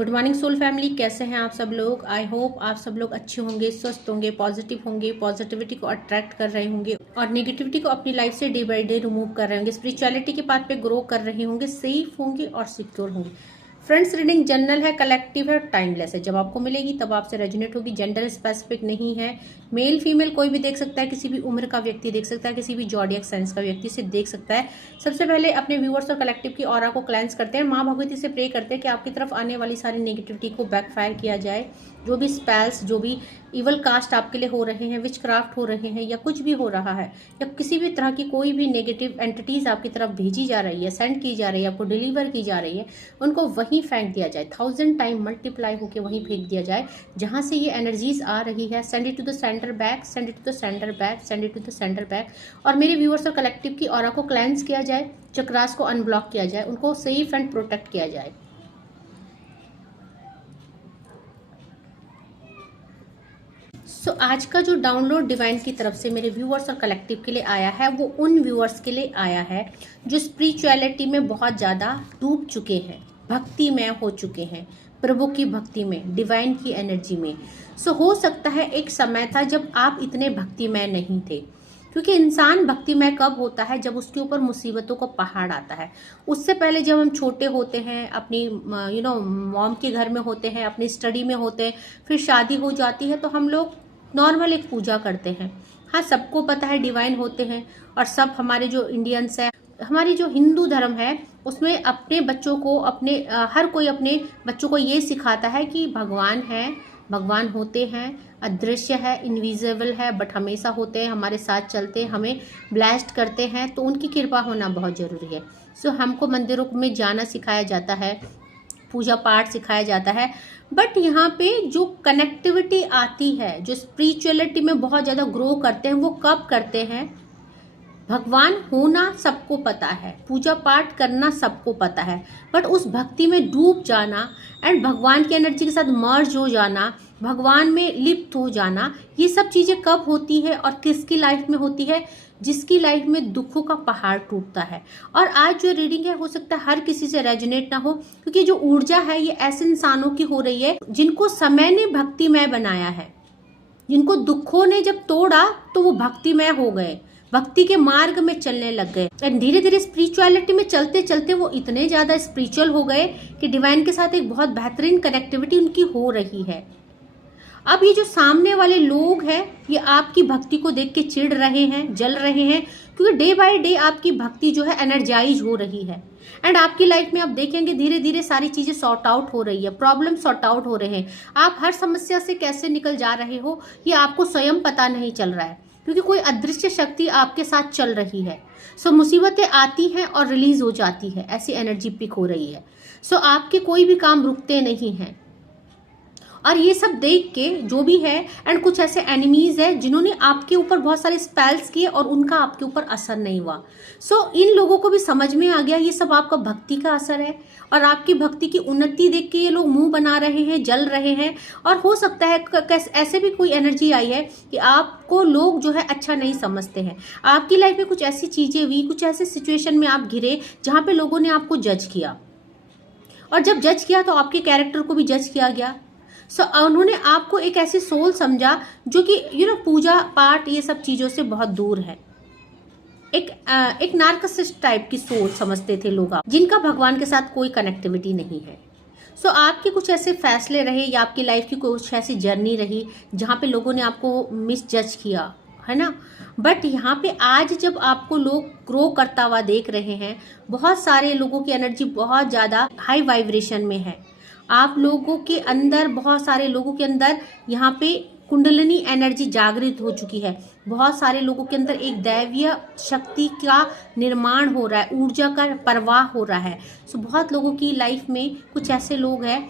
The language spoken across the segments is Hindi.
गुड मॉर्निंग सोल फैमिली, कैसे हैं आप सब लोग। आई होप आप सब लोग अच्छे होंगे, स्वस्थ होंगे, पॉजिटिव होंगे, पॉजिटिविटी को अट्रैक्ट कर रहे होंगे और नेगेटिविटी को अपनी लाइफ से डे बाय डे रिमूव कर रहे होंगे, स्पिरिचुअलिटी के पाथ पे ग्रो कर रहे होंगे, सेफ होंगे और सिक्योर होंगे। फ्रेंड्स, रीडिंग जनरल है, कलेक्टिव है, टाइमलेस है। जब आपको मिलेगी तब आपसे रेजोनेट होगी। जेंडर स्पेसिफिक नहीं है, मेल फीमेल कोई भी देख सकता है, किसी भी उम्र का व्यक्ति देख सकता है, किसी भी जॉडियक साइंस का व्यक्ति से देख सकता है। सबसे पहले अपने व्यूअर्स और कलेक्टिव की ऑरा को क्लेंस करते हैं, माँ भगवती से प्रे करते हैं कि आपकी तरफ आने वाली सारी नेगेटिविटी को बैकफायर किया जाए। जो भी स्पेल्स, जो भी इवल कास्ट आपके लिए हो रहे हैं, विच क्राफ्ट हो रहे हैं, या कुछ भी हो रहा है, या किसी भी तरह की कोई भी नेगेटिव एंटिटीज आपकी तरफ भेजी जा रही है, सेंड की जा रही है, आपको डिलीवर की जा रही है, उनको वहीं फेंक दिया जाए। 1000 टाइम मल्टीप्लाई होकर वहीं फेंक दिया जाए जहां से ये एनर्जीज आ रही है। Send it to the centre back, send it to the centre back, send it to the centre back. और मेरे व्यूअर्स और कलेक्टिव की ऑरा को क्लेंस किया जाए, चक्रास को अनब्लॉक किया जाए, उनको सेफ एंड प्रोटेक्ट किया जाए। आज का जो डाउनलोड डिवाइन की तरफ से मेरे व्यूअर्स और कलेक्टिव के लिए आया है, वो उन व्यूअर्स के लिए आया है जो स्पिरिचुअलिटी में बहुत ज़्यादा डूब चुके हैं, भक्ति में हो चुके हैं, प्रभु की भक्ति में, डिवाइन की एनर्जी में। हो सकता है एक समय था जब आप इतने भक्तिमय नहीं थे, क्योंकि इंसान भक्तिमय कब होता है, जब उसके ऊपर मुसीबतों का पहाड़ आता है। उससे पहले जब हम छोटे होते हैं, अपनी मॉम के घर में होते हैं, अपनी स्टडी में होते हैं, फिर शादी हो जाती है, तो हम लोग नॉर्मल एक पूजा करते हैं। हाँ, सबको पता है डिवाइन होते हैं, और सब हमारे जो इंडियंस है, हमारी जो हिंदू धर्म है, उसमें अपने बच्चों को हर कोई अपने बच्चों को ये सिखाता है कि भगवान है, भगवान होते हैं, अदृश्य है, इनविजिबल है, बट हमेशा होते हैं, हमारे साथ चलते हैं, हमें ब्लेस्ड करते हैं, तो उनकी कृपा होना बहुत ज़रूरी है। हमको मंदिरों में जाना सिखाया जाता है, पूजा पाठ सिखाया जाता है, बट यहाँ पे जो कनेक्टिविटी आती है, जो स्पिरिचुअलिटी में बहुत ज़्यादा ग्रो करते हैं, वो कब करते हैं? भगवान होना सबको पता है, पूजा पाठ करना सबको पता है, बट उस भक्ति में डूब जाना एंड भगवान की एनर्जी के साथ मर्ज हो जाना, भगवान में लिप्त हो जाना, ये सब चीज़ें कब होती है और किसकी लाइफ में होती है? जिसकी लाइफ में दुखों का पहाड़ टूटता है। और आज जो रीडिंग है, हो सकता है हर किसी से रेजोनेट ना हो, क्योंकि जो ऊर्जा है ये ऐसे इंसानों की हो रही है जिनको समय ने भक्तिमय बनाया है, जिनको दुखों ने जब तोड़ा तो वो भक्तिमय हो गए, भक्ति के मार्ग में चलने लग गए, और धीरे धीरे स्पिरिचुअलिटी में चलते चलते वो इतने ज्यादा स्पिरिचुअल हो गए कि डिवाइन के साथ एक बहुत बेहतरीन कनेक्टिविटी उनकी हो रही है। अब ये जो सामने वाले लोग हैं, ये आपकी भक्ति को देख के चिढ़ रहे हैं, जल रहे हैं, क्योंकि डे बाय डे आपकी भक्ति जो है एनर्जाइज हो रही है। एंड आपकी लाइफ में आप देखेंगे धीरे धीरे सारी चीजें सॉर्ट आउट हो रही है, प्रॉब्लम सॉर्ट आउट हो रहे हैं। आप हर समस्या से कैसे निकल जा रहे हो, ये आपको स्वयं पता नहीं चल रहा है, क्योंकि कोई अदृश्य शक्ति आपके साथ चल रही है। मुसीबतें आती हैं और रिलीज हो जाती है, ऐसी एनर्जी पिक हो रही है। आपके कोई भी काम रुकते नहीं हैं। और ये सब देख के जो भी है, एंड कुछ ऐसे एनिमीज है जिन्होंने आपके ऊपर बहुत सारे स्पेल्स किए और उनका आपके ऊपर असर नहीं हुआ। इन लोगों को भी समझ में आ गया ये सब आपका भक्ति का असर है, और आपकी भक्ति की उन्नति देख के ये लोग मुंह बना रहे हैं, जल रहे हैं। और हो सकता है ऐसे भी कोई एनर्जी आई है कि आपको लोग जो है अच्छा नहीं समझते हैं। आपकी लाइफ में कुछ ऐसी चीजें हुई, कुछ ऐसे सिचुएशन में आप घिरे जहाँ पे लोगों ने आपको जज किया, और जब जज किया तो आपके कैरेक्टर को भी जज किया गया। उन्होंने आपको एक ऐसी सोल समझा जो कि पूजा पाठ ये सब चीज़ों से बहुत दूर है। एक नार्कसिस्ट टाइप की सोल समझते थे लोग आप, जिनका भगवान के साथ कोई कनेक्टिविटी नहीं है। आपके कुछ ऐसे फैसले रहे, या आपकी लाइफ की कुछ ऐसी जर्नी रही जहाँ पे लोगों ने आपको मिस जज किया, है ना। बट यहाँ पे आज जब आपको लोग ग्रो करता हुआ देख रहे हैं, बहुत सारे लोगों की एनर्जी बहुत ज़्यादा हाई वाइब्रेशन में है। आप लोगों के अंदर, बहुत सारे लोगों के अंदर यहाँ पे कुंडलिनी एनर्जी जागृत हो चुकी है। बहुत सारे लोगों के अंदर एक दैवीय शक्ति का निर्माण हो रहा है, ऊर्जा का प्रवाह हो रहा है। बहुत लोगों की लाइफ में कुछ ऐसे लोग हैं,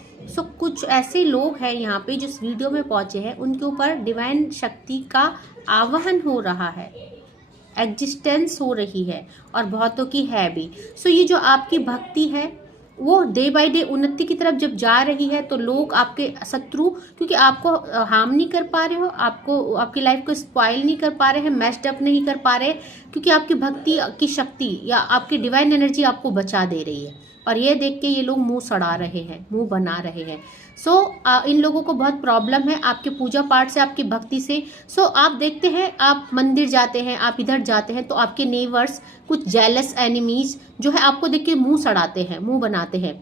कुछ ऐसे लोग हैं यहाँ पे जो इस वीडियो में पहुंचे हैं, उनके ऊपर डिवाइन शक्ति का आवाहन हो रहा है, एग्जिस्टेंस हो रही है, और बहुतों की है भी। ये जो आपकी भक्ति है वो डे बाय डे उन्नति की तरफ जब जा रही है, तो लोग आपके शत्रु, क्योंकि आपको हार्म नहीं कर पा रहे हो, आपकी लाइफ को स्पॉइल नहीं कर पा रहे हैं, मैस्ड अप नहीं कर पा रहे, क्योंकि आपकी भक्ति की शक्ति या आपकी डिवाइन एनर्जी आपको बचा दे रही है। और ये देख के ये लोग मुंह सड़ा रहे हैं, मुंह बना रहे हैं। इन लोगों को बहुत प्रॉब्लम है आपके पूजा पाठ से, आपकी भक्ति से। आप देखते हैं, आप मंदिर जाते हैं, आप इधर जाते हैं, तो आपके नेबर्स, कुछ जेलस एनिमीज जो है आपको देख के मुंह सड़ाते हैं, मुंह बनाते हैं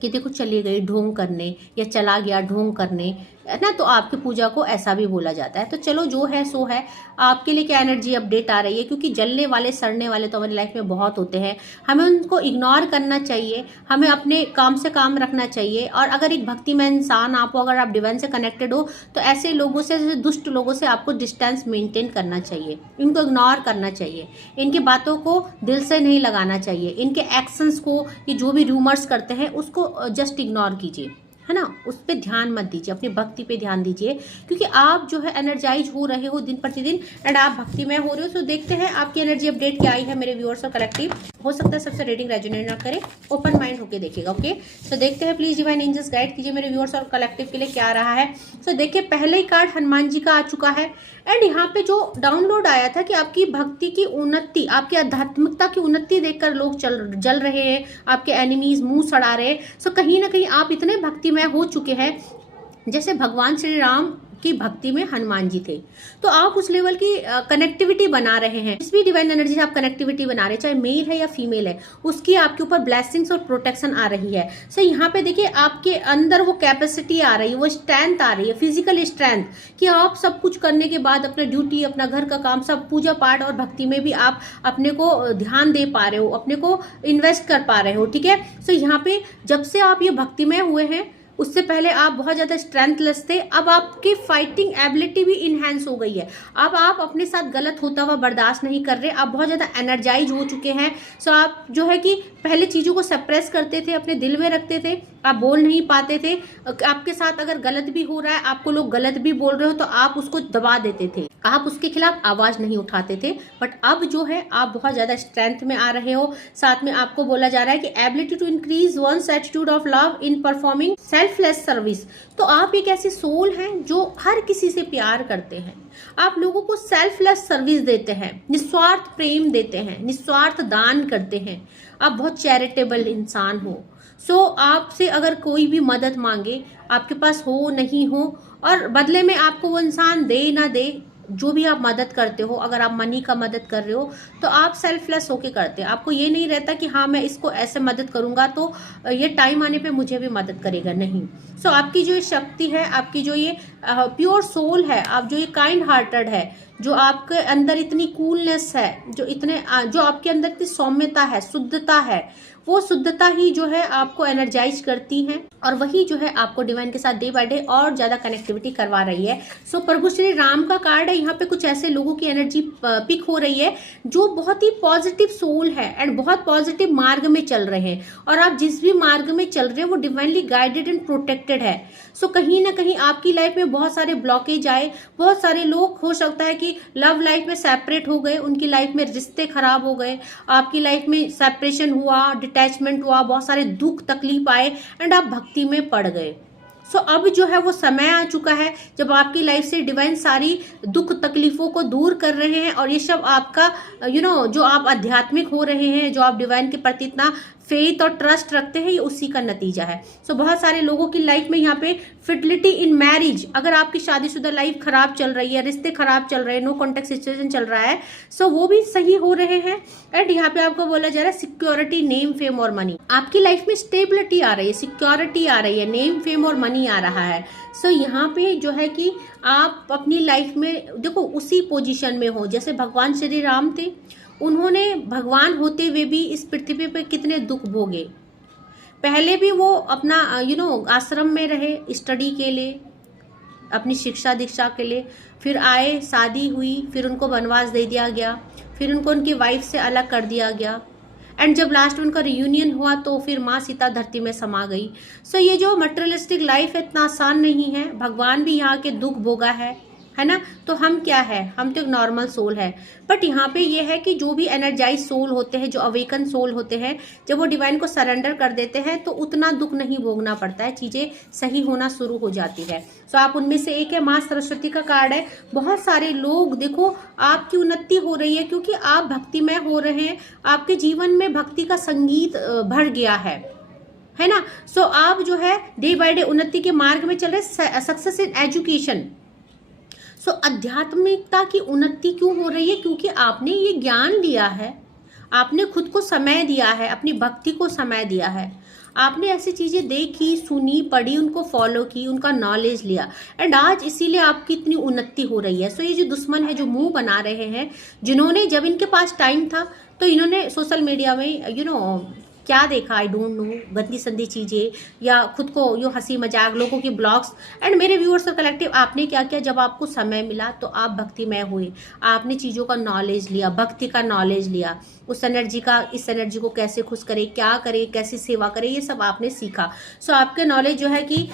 कि देखो चली गई ढोंग करने, या चला गया ढोंग करने, है ना। तो आपकी पूजा को ऐसा भी बोला जाता है। तो चलो जो है सो है, आपके लिए क्या एनर्जी अपडेट आ रही है, क्योंकि जलने वाले सड़ने वाले तो हमारी लाइफ में बहुत होते हैं, हमें उनको इग्नोर करना चाहिए, हमें अपने काम से काम रखना चाहिए। और अगर एक भक्तिमय इंसान आप हो, अगर आप डिवाइन से कनेक्टेड हो, तो ऐसे लोगों से, दुष्ट लोगों से आपको डिस्टेंस मेंटेन करना चाहिए, इनको इग्नोर करना चाहिए, इनकी बातों को दिल से नहीं लगाना चाहिए, इनके एक्शंस को, ये जो भी रूमर्स करते हैं उसको जस्ट इग्नोर कीजिए, है ना। उस पर ध्यान मत दीजिए, अपनी भक्ति पे ध्यान दीजिए, क्योंकि आप जो है एनर्जाइज हो रहे हो दिन प्रतिदिन, एंड आप भक्ति में हो रहे हो। तो देखते हैं आपकी एनर्जी अपडेट क्या आई है मेरे व्यूअर्स और कलेक्टिव। हो सकता है सबसे रेडिंग रेजोनेट ना करे, ओपन माइंड होके देखिएगा, ओके। तो देखते हैं, प्लीज डिवाइन एंजल्स गाइड कीजिए मेरे व्यूअर्स और कलेक्टिव के लिए क्या रहा है। देखिए, पहले ही कार्ड हनुमान जी का आ चुका है, एंड यहाँ पे जो डाउनलोड आया था कि आपकी भक्ति की उन्नति, आपकी आध्यात्मिकता की उन्नति देखकर लोग जल रहे हैं, आपके एनिमीज मुंह सड़ा रहे हैं। कहीं ना कहीं आप इतने भक्तिमय हो चुके हैं, जैसे भगवान श्री राम की भक्ति में हनुमान जी थे। तो आप उस लेवल की कनेक्टिविटी बना रहे हैं, जिस भी डिवाइन एनर्जी से आप कनेक्टिविटी बना रहे हैं, चाहे मेल है या फीमेल है, उसकी आपके ऊपर ब्लेसिंग्स और प्रोटेक्शन आ रही है। यहाँ पे देखिए, आपके अंदर वो कैपेसिटी आ रही है, वो स्ट्रेंथ आ रही है, फिजिकल स्ट्रेंथ, कि आप सब कुछ करने के बाद अपना ड्यूटी, अपना घर का काम, सब पूजा पाठ और भक्ति में भी आप अपने को ध्यान दे पा रहे हो, अपने को इन्वेस्ट कर पा रहे हो, ठीक है। यहाँ पे जब से आप ये भक्तिमय हुए हैं, उससे पहले आप बहुत ज्यादा स्ट्रेंथलेस थे, अब आपकी फाइटिंग एबिलिटी भी इनहेंस हो गई है। अब आप अपने साथ गलत होता हुआ बर्दाश्त नहीं कर रहे, आप बहुत ज्यादा एनर्जाइज हो चुके हैं। आप जो है कि पहले चीजों को सप्रेस करते थे, अपने दिल में रखते थे, आप बोल नहीं पाते थे। आपके साथ अगर गलत भी हो रहा है, आपको लोग गलत भी बोल रहे हो, तो आप उसको दबा देते थे, आप उसके खिलाफ आवाज नहीं उठाते थे। बट अब जो है आप बहुत ज्यादा स्ट्रेंथ में आ रहे हो। साथ में आपको बोला जा रहा है कि ability to increase one's attitude of love in performing selfless service. तो आप एक ऐसी सोल हैं जो हर किसी से प्यार करते हैं, आप लोगों को सेल्फलेस सर्विस देते हैं, निस्वार्थ प्रेम देते हैं, निस्वार्थ दान करते हैं, आप बहुत चैरिटेबल इंसान हो। आपसे अगर कोई भी मदद मांगे, आपके पास हो नहीं हो, और बदले में आपको वो इंसान दे ना दे, जो भी आप मदद करते हो, अगर आप मनी का मदद कर रहे हो, तो आप सेल्फलेस होके करते हैं। आपको ये नहीं रहता कि हाँ मैं इसको ऐसे मदद करूंगा तो ये टाइम आने पे मुझे भी मदद करेगा, नहीं। आपकी जो ये शक्ति है, आपकी जो ये प्योर सोल है, आप जो ये काइंड हार्टेड है, जो आपके अंदर इतनी कूलनेस है, जो आपके अंदर इतनी सौम्यता है, शुद्धता है, वो शुद्धता ही जो है आपको एनर्जाइज करती है, और वही जो है आपको डिवाइन के साथ डे बाय डे और ज्यादा कनेक्टिविटी करवा रही है। प्रभु श्री राम का कार्ड है, यहाँ पे कुछ ऐसे लोगों की एनर्जी पिक हो रही है जो बहुत ही पॉजिटिव सोल है एंड बहुत पॉजिटिव मार्ग में चल रहे हैं, और आप जिस भी मार्ग में चल रहे हैं वो डिवाइनली गाइडेड एंड प्रोटेक्टेड है। कहीं ना कहीं आपकी लाइफ में बहुत सारे ब्लॉकेज आए, बहुत सारे लोग हो सकता है कि लव लाइफ में सेपरेट हो गए, उनकी लाइफ में रिश्ते खराब हो गए, आपकी लाइफ में सेपरेशन हुआ, अटैचमेंट हुआ, बहुत सारे दुख तकलीफ आए, एंड आप भक्ति में पड़ गए। अब जो है वो समय आ चुका है जब आपकी लाइफ से डिवाइन सारी दुख तकलीफों को दूर कर रहे हैं, और ये सब आपका जो आप आध्यात्मिक हो रहे हैं, जो आप डिवाइन के प्रति इतना फेथ और ट्रस्ट रखते हैं, ये उसी का नतीजा है। बहुत सारे लोगों की लाइफ में यहाँ पे फिडलिटी इन मैरिज, अगर आपकी शादीशुदा लाइफ खराब चल रही है, रिश्ते खराब चल रहे हैं, नो कॉन्टेक्ट सिचुएशन चल रहा है, वो भी सही हो रहे हैं। एंड यहाँ पे आपको बोला जा रहा है सिक्योरिटी, नेम, फेम और मनी। आपकी लाइफ में स्टेबिलिटी आ रही है, सिक्योरिटी आ रही है, नेम, फेम और मनी आ रहा है। यहाँ पे जो है कि आप अपनी लाइफ में देखो उसी पोजीशन में हो जैसे भगवान श्री राम थे। उन्होंने भगवान होते हुए भी इस पृथ्वी पे कितने दुख भोगे। पहले भी वो अपना आश्रम में रहे स्टडी के लिए, अपनी शिक्षा दीक्षा के लिए, फिर आए, शादी हुई, फिर उनको वनवास दे दिया गया, फिर उनको उनकी वाइफ से अलग कर दिया गया, एंड जब लास्ट में उनका रियूनियन हुआ तो फिर माँ सीता धरती में समा गई। ये जो मटेरियलिस्टिक लाइफ है इतना आसान नहीं है। भगवान भी यहाँ के दुख भोगा है, है ना। तो हम क्या है, हम तो एक नॉर्मल सोल है। बट यहाँ पे ये है कि जो भी एनर्जाइज सोल होते हैं, जो अवेकन सोल होते हैं, जब वो डिवाइन को सरेंडर कर देते हैं तो उतना दुख नहीं भोगना पड़ता है, चीज़ें सही होना शुरू हो जाती है। सो आप उनमें से एक है। माँ सरस्वती का कार्ड है। बहुत सारे लोग देखो, आपकी उन्नति हो रही है क्योंकि आप भक्तिमय हो रहे हैं, आपके जीवन में भक्ति का संगीत भर गया है ना। सो आप जो है डे बाय डे उन्नति के मार्ग में चल रहे, सक्सेस इन एजुकेशन। सो आध्यात्मिकता की उन्नति क्यों हो रही है, क्योंकि आपने ये ज्ञान लिया है, आपने खुद को समय दिया है, अपनी भक्ति को समय दिया है, आपने ऐसी चीजें देखी, सुनी, पढ़ी, उनको फॉलो की, उनका नॉलेज लिया, एंड आज इसीलिए आपकी इतनी उन्नति हो रही है। सो ये जो दुश्मन है, जो मुंह बना रहे हैं, जिन्होंने, जब इनके पास टाइम था तो इन्होंने सोशल मीडिया में क्या देखा, आई डोंट नो, गंदी संदी चीजें या खुद को यो हंसी मजाक, लोगों की ब्लॉग्स। एंड मेरे व्यूअर्स और कलेक्टिव, आपने क्या किया, जब आपको समय मिला तो आप भक्तिमय हुए, आपने चीजों का नॉलेज लिया, भक्ति का नॉलेज लिया, उस एनर्जी का, इस एनर्जी को कैसे खुश करे, क्या करे, कैसी सेवा करे, ये सब आपने सीखा। सो आपके नॉलेज जो है कि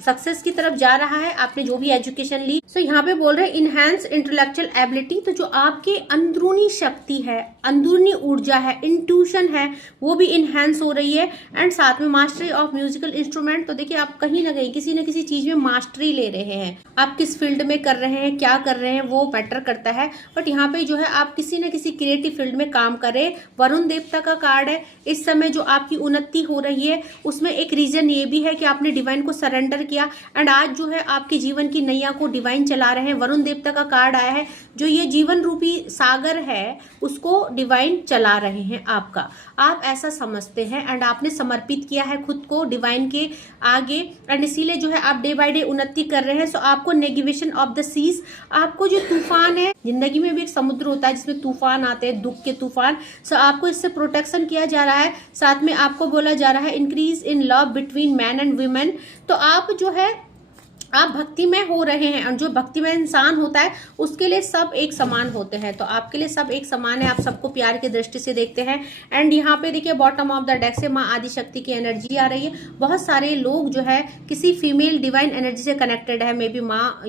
सक्सेस की तरफ जा रहा है, आपने जो भी एजुकेशन ली। सो यहाँ पे बोल रहे हैं इनहैंस इंटेलेक्चुअल एबिलिटी, तो जो आपके अंदरूनी शक्ति है, अंदरूनी ऊर्जा है, इंट्यूशन है, वो भी इनहैंस हो रही है। एंड साथ में मास्टरी ऑफ म्यूजिकल इंस्ट्रूमेंट, तो देखिए आप कहीं ना कहीं किसी न किसी चीज में मास्टरी ले रहे हैं, आप किस फील्ड में कर रहे हैं, क्या कर रहे हैं, वो मैटर करता है। बट यहाँ पे जो है आप किसी न किसी क्रिएटिव फील्ड में काम करें। वरुण देवता का कार्ड है। इस समय जो आपकी उन्नति हो रही है उसमें एक रीजन ये भी है कि आपने डिवाइन को सरेंडर किया, एंड आज जो है आपके जीवन की नैया को डिवाइन चला रहे हैं। वरुण देवता का कार्ड आया है, जो ये जीवन रूपी सागर है उसको डिवाइन चला रहे हैं आपका, आप ऐसा समझते हैं, एंड आपने समर्पित किया है खुद को डिवाइन के आगे, एंड इसीलिए जो है आप डे बाय डे उन्नति कर रहे हैं। सो आपको नेगेटिवेशन ऑफ द सीज, आपको जो तूफान है, जिंदगी में भी एक समुद्र होता है जिसमें तूफान आते हैं, दुख के तूफान, सो आपको इससे प्रोटेक्शन किया जा रहा है। साथ में आपको बोला जा रहा है increase in love between man and women, तो आप जो है आप भक्तिमय हो रहे हैं, और जो भक्तिमय इंसान होता है उसके लिए सब एक समान होते हैं, तो आपके लिए सब एक समान है, आप सबको प्यार की दृष्टि से देखते हैं। एंड यहाँ पे देखिए बॉटम ऑफ द डेक से माँ आदिशक्ति की एनर्जी आ रही है। बहुत सारे लोग जो है किसी फीमेल डिवाइन एनर्जी से कनेक्टेड है, मे बी माँ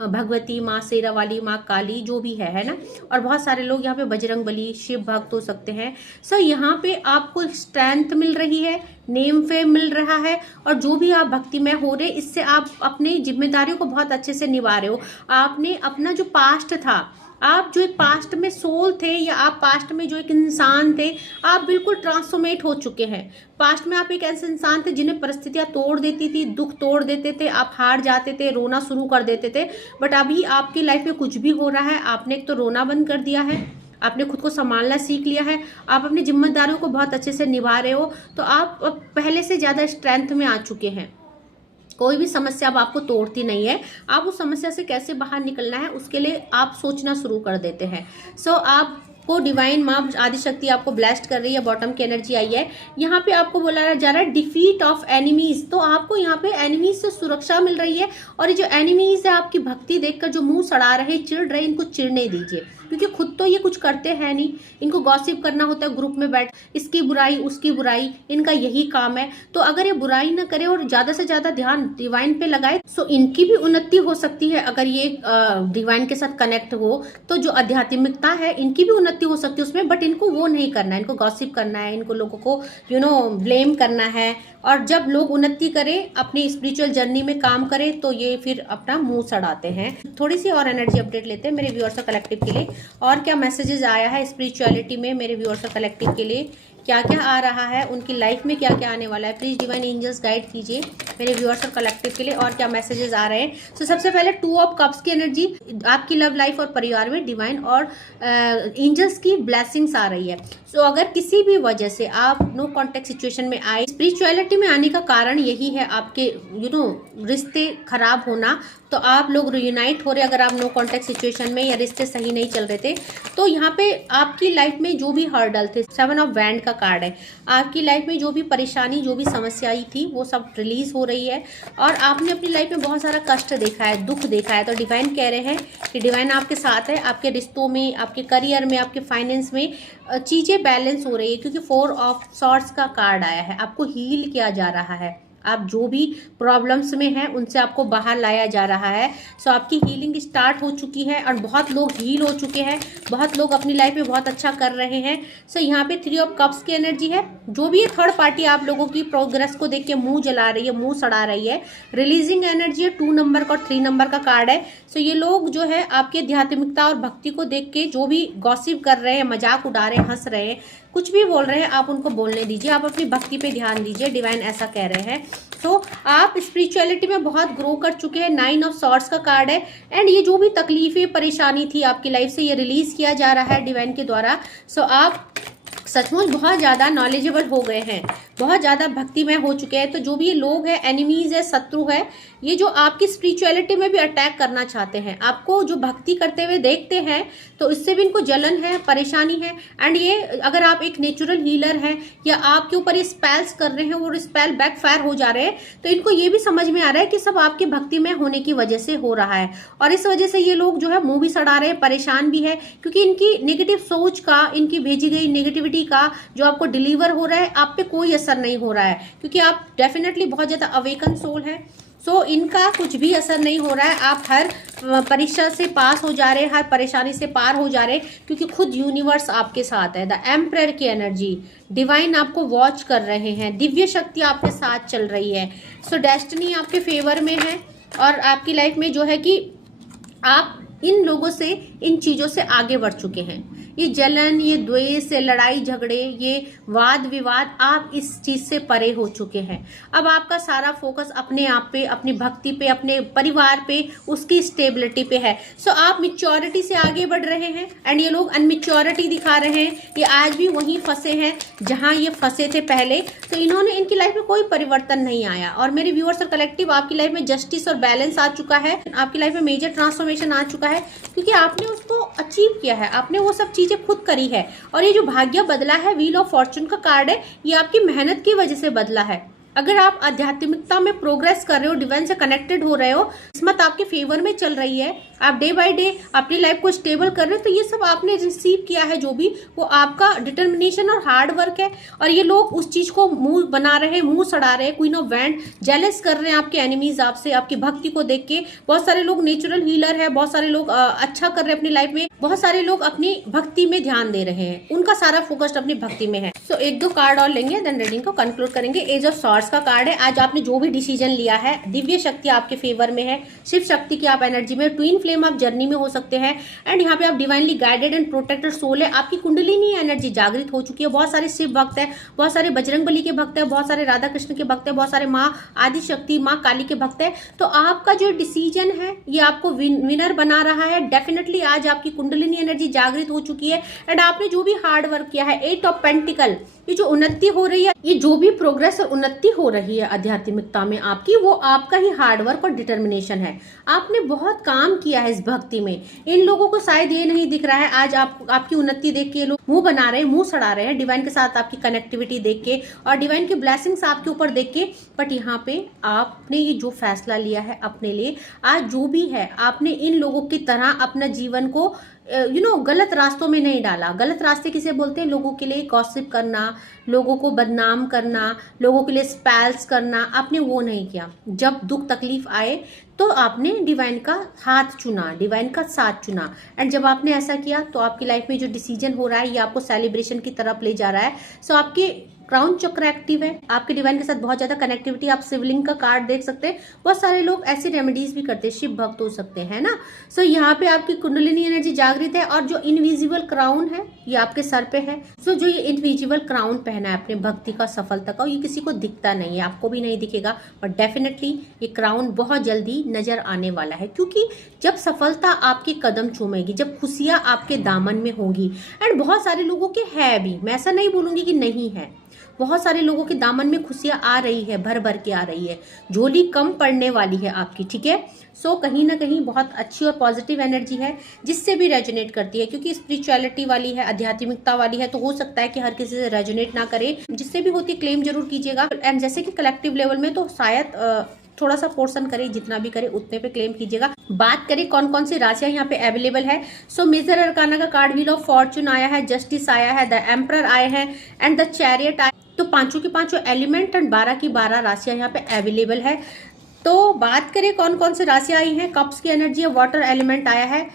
भगवती, माँ शेरा वाली, माँ काली, जो भी है ना। और बहुत सारे लोग यहाँ पे बजरंग बली, शिव भक्त हो सकते हैं। सर यहाँ पे आपको स्ट्रेंथ मिल रही है, नेम फेम मिल रहा है, और जो भी आप भक्तिमय हो रहे, इससे आप अपनी जिम्मेदारियों को बहुत अच्छे से निभा रहे हो। आपने अपना जो पास्ट था, आप जो एक पास्ट में सोल थे, या आप पास्ट में जो एक इंसान थे, आप बिल्कुल ट्रांसफॉर्मेट हो चुके हैं। पास्ट में आप एक ऐसे इंसान थे जिन्हें परिस्थितियां तोड़ देती थी, दुख तोड़ देते थे, आप हार जाते थे, रोना शुरू कर देते थे। बट अभी आपकी लाइफ में कुछ भी हो रहा है, आपने एक तो रोना बंद कर दिया है, आपने खुद को संभालना सीख लिया है, आप अपनी जिम्मेदारियों को बहुत अच्छे से निभा रहे हो, तो आप पहले से ज़्यादा स्ट्रेंथ में आ चुके हैं। कोई भी समस्या अब आपको तोड़ती नहीं है, आप उस समस्या से कैसे बाहर निकलना है उसके लिए आप सोचना शुरू कर देते हैं। सो आपको डिवाइन माँ आदिशक्ति आपको ब्लेस्ड कर रही है, बॉटम की एनर्जी आई है। यहाँ पे आपको बोला जा रहा है डिफीट ऑफ एनिमीज, तो आपको यहाँ पे एनिमीज से सुरक्षा मिल रही है। और ये जो एनिमीज है आपकी भक्ति देखकर जो मुंह सड़ा रहे, चिढ़ रहे, इनको चिढ़ने दीजिए, क्योंकि खुद तो ये कुछ करते हैं नहीं, इनको गॉसिप करना होता है ग्रुप में बैठ, इसकी बुराई उसकी बुराई, इनका यही काम है। तो अगर ये बुराई ना करे और ज्यादा से ज्यादा ध्यान डिवाइन पे लगाए, तो इनकी भी उन्नति हो सकती है। अगर ये डिवाइन के साथ कनेक्ट हो तो जो आध्यात्मिकता है इनकी भी उन्नति हो सकती है उसमें, बट इनको वो नहीं करना है, इनको गॉसिप करना है, इनको लोगों को ब्लेम करना है। और जब लोग उन्नति करें, अपनी स्पिरिचुअल जर्नी में काम करें, तो ये फिर अपना मुंह सड़ाते हैं। थोड़ी सी और एनर्जी अपडेट लेते हैं मेरे व्यूअर्स और कलेक्टिव के लिए, और क्या मैसेजेस आया है स्पिरिचुअलिटी में मेरे व्यूअर्स और कलेक्टिव के लिए, क्या क्या आ रहा है, उनकी लाइफ में क्या क्या आने वाला है। प्लीज डिवाइन एंजल्स गाइड कीजिए मेरे व्यूअर्स और कलेक्टिव के लिए, और क्या मैसेजेस आ रहे हैं। तो सबसे पहले 2 ऑफ कप्स की एनर्जी, आपकी लव लाइफ और परिवार में डिवाइन और एंजल्स की ब्लेसिंग्स आ रही है। सो अगर किसी भी वजह से आप नो कॉन्टेक्ट सिचुएशन में आए, स्पिरिचुअलिटी में आने का कारण यही है आपके रिश्ते खराब होना, तो आप लोग रियूनाइट हो रहे, अगर आप नो कॉन्टेक्ट सिचुएशन में या रिश्ते सही नहीं चल रहे थे, तो यहाँ पे आपकी लाइफ में जो भी हर्डल थे, 7 ऑफ वैंड का कार्ड है, आपकी लाइफ में जो भी परेशानी, जो भी समस्या आई थी, वो सब रिलीज हो रही है। और आपने अपनी लाइफ में बहुत सारा कष्ट देखा है, दुख देखा है, तो डिवाइन कह रहे हैं कि डिवाइन आपके साथ है, आपके रिश्तों में, आपके करियर में, आपके फाइनेंस में चीजें बैलेंस हो रही है, क्योंकि 4 ऑफ सॉर्ड्स का कार्ड आया है, आपको हील किया जा रहा है, आप जो भी प्रॉब्लम्स में हैं उनसे आपको बाहर लाया जा रहा है। सो आपकी हीलिंग स्टार्ट हो चुकी है और बहुत लोग हील हो चुके हैं, बहुत लोग अपनी लाइफ में बहुत अच्छा कर रहे हैं। सो यहाँ पे 3 ऑफ कप्स की एनर्जी है। जो भी ये थर्ड पार्टी आप लोगों की प्रोग्रेस को देख के मुंह जला रही है, मुंह सड़ा रही है, रिलीजिंग एनर्जी है। 2 नंबर का और 3 नंबर का कार्ड है। सो ये लोग जो है आपकी आध्यात्मिकता और भक्ति को देख के जो भी गॉसिप कर रहे हैं, मजाक उड़ा रहे हैं, हंस रहे हैं, कुछ भी बोल रहे हैं, आप उनको बोलने दीजिए। आप अपनी भक्ति पे ध्यान दीजिए, डिवाइन ऐसा कह रहे हैं। तो आप स्पिरिचुअलिटी में बहुत ग्रो कर चुके हैं। 9 ऑफ सॉर्ड्स का कार्ड है। एंड ये जो भी तकलीफें परेशानी थी आपकी लाइफ से, ये रिलीज किया जा रहा है डिवाइन के द्वारा। सो आप सचमुच बहुत ज़्यादा नॉलेजेबल हो गए हैं, बहुत ज़्यादा भक्तिमय हो चुके हैं। तो जो भी ये लोग हैं, एनिमीज है, शत्रु है, ये जो आपकी स्पिरिचुअलिटी में भी अटैक करना चाहते हैं, आपको जो भक्ति करते हुए देखते हैं तो इससे भी इनको जलन है, परेशानी है। एंड ये अगर आप एक नेचुरल हीलर हैं या आपके ऊपर ये स्पेल्स कर रहे हैं और स्पेल बैकफायर हो जा रहे हैं, तो इनको ये भी समझ में आ रहा है कि सब आपके भक्तिमय होने की वजह से हो रहा है। और इस वजह से ये लोग जो है मुंह भी सड़ा रहे हैं, परेशान भी है, क्योंकि इनकी नेगेटिव सोच का, इनकी भेजी गई नेगेटिविटी का जो आपको डिलीवर हो रहा है, आप पे कोई असर नहीं हो रहा है, क्योंकि आप डेफिनेटली बहुत ज्यादा अवेकन सोल है। सो इनका कुछ भी असर नहीं हो रहा है। आप हर परीक्षा से पास हो जा रहे हैं, हर परेशानी से पार हो जा रहे हैं, क्योंकि खुद यूनिवर्स आपके साथ है। द एम्परर की एनर्जी, डिवाइन आपको वॉच कर रहे हैं, दिव्य शक्ति आपके साथ चल रही है। सो डेस्टिनी आपके फेवर में है और आपकी लाइफ में जो है कि आप इन लोगों से, इन चीजों से आगे बढ़ चुके हैं। ये जलन, ये द्वेष, ये लड़ाई झगड़े, ये वाद विवाद, आप इस चीज से परे हो चुके हैं। अब आपका सारा फोकस अपने आप पे, अपनी भक्ति पे, अपने परिवार पे, उसकी स्टेबिलिटी पे है। सो आप मिच्योरिटी से आगे बढ़ रहे हैं। एंड ये लोग अनमिच्योरिटी दिखा रहे हैं, ये आज भी वहीं फंसे हैं जहां ये फंसे थे पहले। तो इन्होंने, इनकी लाइफ में कोई परिवर्तन नहीं आया। और मेरे व्यूअर्स और कलेक्टिव, आपकी लाइफ में जस्टिस और बैलेंस आ चुका है, आपकी लाइफ में मेजर ट्रांसफॉर्मेशन आ चुका है, क्योंकि आपने उसको अचीव किया है, आपने वो सब चीजें खुद करी है। और ये जो भाग्य बदला है, व्हील ऑफ फॉर्चून का कार्ड है, ये आपकी मेहनत की वजह से बदला है। अगर आप आध्यात्मिकता में प्रोग्रेस कर रहे हो, डिवाइन से कनेक्टेड हो रहे हो, किस्मत आपके फेवर में चल रही है, आप डे बाय डे अपनी लाइफ को स्टेबल कर रहे हो, तो ये सब आपने रिसीव किया है, जो भी वो आपका डिटर्मिनेशन और हार्ड वर्क है। और ये लोग उस चीज को मुंह बना रहे हैं, मुंह सड़ा रहे हैं, क्वीन ऑफ वैंड, जेलस कर रहे हैं आपके एनिमीज आपसे, आपकी भक्ति को देख के। बहुत सारे लोग नेचुरल हीलर है, बहुत सारे लोग अच्छा कर रहे हैं अपनी लाइफ में, बहुत सारे लोग अपनी भक्ति में ध्यान दे रहे हैं, उनका सारा फोकस अपनी भक्ति में है। सो 1-2 कार्ड और लेंगे, देन रीडिंग को कंक्लूड करेंगे। एज ऑफ सॉर्ड्स का कार्ड है। आज आपने जो भी डिसीजन लिया है, दिव्य शक्ति आपके फेवर में है, शिव शक्ति की आप एनर्जी में, ट्विन फ्लेम आप जर्नी में हो सकते हैं। एंड यहाँ पे आप divinely guided and protected soul है, आपकी कुंडलिनी एनर्जी जागृत हो चुकी है। बहुत सारे शिव भक्त है, बहुत सारे बजरंग बली के भक्त है, बहुत सारे राधा कृष्ण के भक्त है, बहुत सारे माँ आदि शक्ति, माँ काली के भक्त है। तो आपका जो डिसीजन है ये आपको विनर बना रहा है। डेफिनेटली आज आपकी कुंडलिनी एनर्जी जागृत हो चुकी है। एंड आपने जो भी हार्ड वर्क किया है, 8 ऑफ पेंटिकल, ये जो उन्नति हो रही है, ये जो भी प्रोग्रेस और उन्नति हो रही है आध्यात्मिकता में आपकी, वो आपका ही हार्ड वर्क और डिटर्मिनेशन है। आपने बहुत काम किया है इस भक्ति में। इन लोगों को शायद ये नहीं दिख रहा है। आज आपकी उन्नति देख के लोग मुंह बना रहे हैं, मुंह सड़ा रहे हैं, डिवाइन के साथ आपकी कनेक्टिविटी देख के और डिवाइन की ब्लेसिंग्स आपके ऊपर देख के। बट यहाँ पे आपने ये जो फैसला लिया है अपने लिए, आज जो भी है, आपने इन लोगों की तरह अपना जीवन को गलत रास्तों में नहीं डाला। गलत रास्ते किसे बोलते हैं? लोगों के लिए गॉसिप करना, लोगों को बदनाम करना, लोगों के लिए स्पेल्स करना, आपने वो नहीं किया। जब दुख तकलीफ आए तो आपने डिवाइन का हाथ चुना, डिवाइन का साथ चुना। एंड जब आपने ऐसा किया तो आपकी लाइफ में जो डिसीजन हो रहा है ये आपको सेलिब्रेशन की तरफ ले जा रहा है। सो आपके क्राउन चक्र एक्टिव है, आपके डिवाइन के साथ बहुत ज्यादा कनेक्टिविटी। आप शिवलिंग का कार्ड देख सकते हैं। बहुत सारे लोग ऐसी रेमेडीज भी करते हैं, शिव भक्त हो सकते हैं ना। सो यहाँ पे आपकी कुंडलिनी एनर्जी जागृत है और जो इनविजिबल क्राउन है ये आपके सर पे है। सो जो ये इनविजिबल क्राउन पहना है अपने भक्ति का, सफलता का, ये किसी को दिखता नहीं है, आपको भी नहीं दिखेगा, बट डेफिनेटली ये क्राउन बहुत जल्दी नजर आने वाला है। क्योंकि जब सफलता आपके कदम चूमेगी, जब खुशियां आपके दामन में होंगी, एंड बहुत सारे लोगों के है भी, मैं ऐसा नहीं बोलूंगी कि नहीं है, बहुत सारे लोगों के दामन में खुशियां आ रही है, भर भर के आ रही है, झोली कम पड़ने वाली है आपकी, ठीक है। सो कहीं ना कहीं बहुत अच्छी और पॉजिटिव एनर्जी है जिससे भी रेजोनेट करती है, क्योंकि स्पिरिचुअलिटी वाली है, आध्यात्मिकता वाली है, तो हो सकता है कि हर किसी से रेजोनेट ना करे। जिससे भी होती क्लेम जरूर कीजिएगा। एंड जैसे कि कलेक्टिव लेवल में तो शायद थोड़ा सा पोर्शन करे, जितना भी करे उतने पे क्लेम कीजिएगा। बात करें कौन कौन सी राशियां यहाँ पे अवेलेबल है। सो मेजर अरकाना का कार्ड व्हील ऑफ फॉर्चून आया है, जस्टिस आया है, द एम्परर आए हैं, एंड द चैरियट आया, तो पांचों की पांचों एलिमेंट एंड 12 की 12 राशियां यहाँ पे अवेलेबल है। तो बात करें कौन कौन सी राशियां आई हैं। कप्स की एनर्जी है, वाटर एलिमेंट आया है,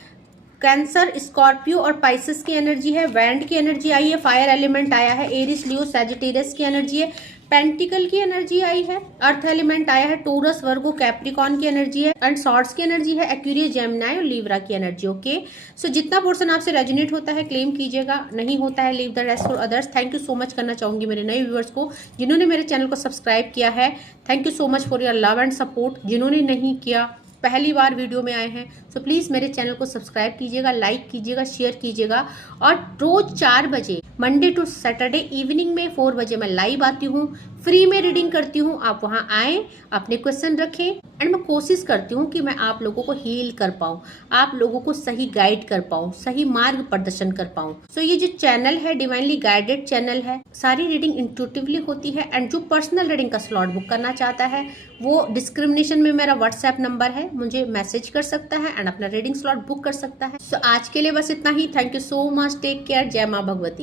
कैंसर, स्कॉर्पियो और पाइसेस की एनर्जी है, वैंड की एनर्जी आई है, फायर एलिमेंट आया है, एरिस, लियो, सैजिटेरियस की एनर्जी है, पेंटिकल की एनर्जी आई है, अर्थ एलिमेंट आया है, टोरस, वर्गो, कैप्रिकॉन की एनर्जी है एंड सॉर्ड्स की एनर्जी है, एक्वेरियस, जेमिनी और लीब्रा की एनर्जी। ओके, सो जितना पोर्शन आपसे रेजोनेट होता है क्लेम कीजिएगा, नहीं होता है leave the rest for others. Thank you so much करना चाहूंगी मेरे नए व्यूअर्स को जिन्होंने मेरे चैनल को सब्सक्राइब किया है। Thank you so much for your love and support. जिन्होंने नहीं किया, पहली बार वीडियो में आए हैं, सो प्लीज़ मेरे चैनल को सब्सक्राइब कीजिएगा, लाइक कीजिएगा, शेयर कीजिएगा। और रोज 4 बजे मंडे टू सैटरडे इवनिंग में 4 बजे मैं लाइव आती हूँ, फ्री में रीडिंग करती हूँ। आप वहाँ आएँ, अपने क्वेश्चन रखें एंड मैं कोशिश करती हूँ कि मैं आप लोगों को हील कर पाऊँ, आप लोगों को सही गाइड कर पाऊँ, सही मार्ग प्रदर्शन कर पाऊँ। सो ये जो चैनल है डिवाइनली गाइडेड चैनल है, सारी रीडिंग इंट्यूटिवली होती है एंड जो पर्सनल रीडिंग का स्लॉट बुक करना चाहता है वो डिस्क्रिप्शन में मेरा व्हाट्सएप नंबर है, मुझे मैसेज कर सकता है एंड अपना रीडिंग स्लॉट बुक कर सकता है। सो आज के लिए बस इतना ही। Thank you so much, take care, जय माँ भगवती।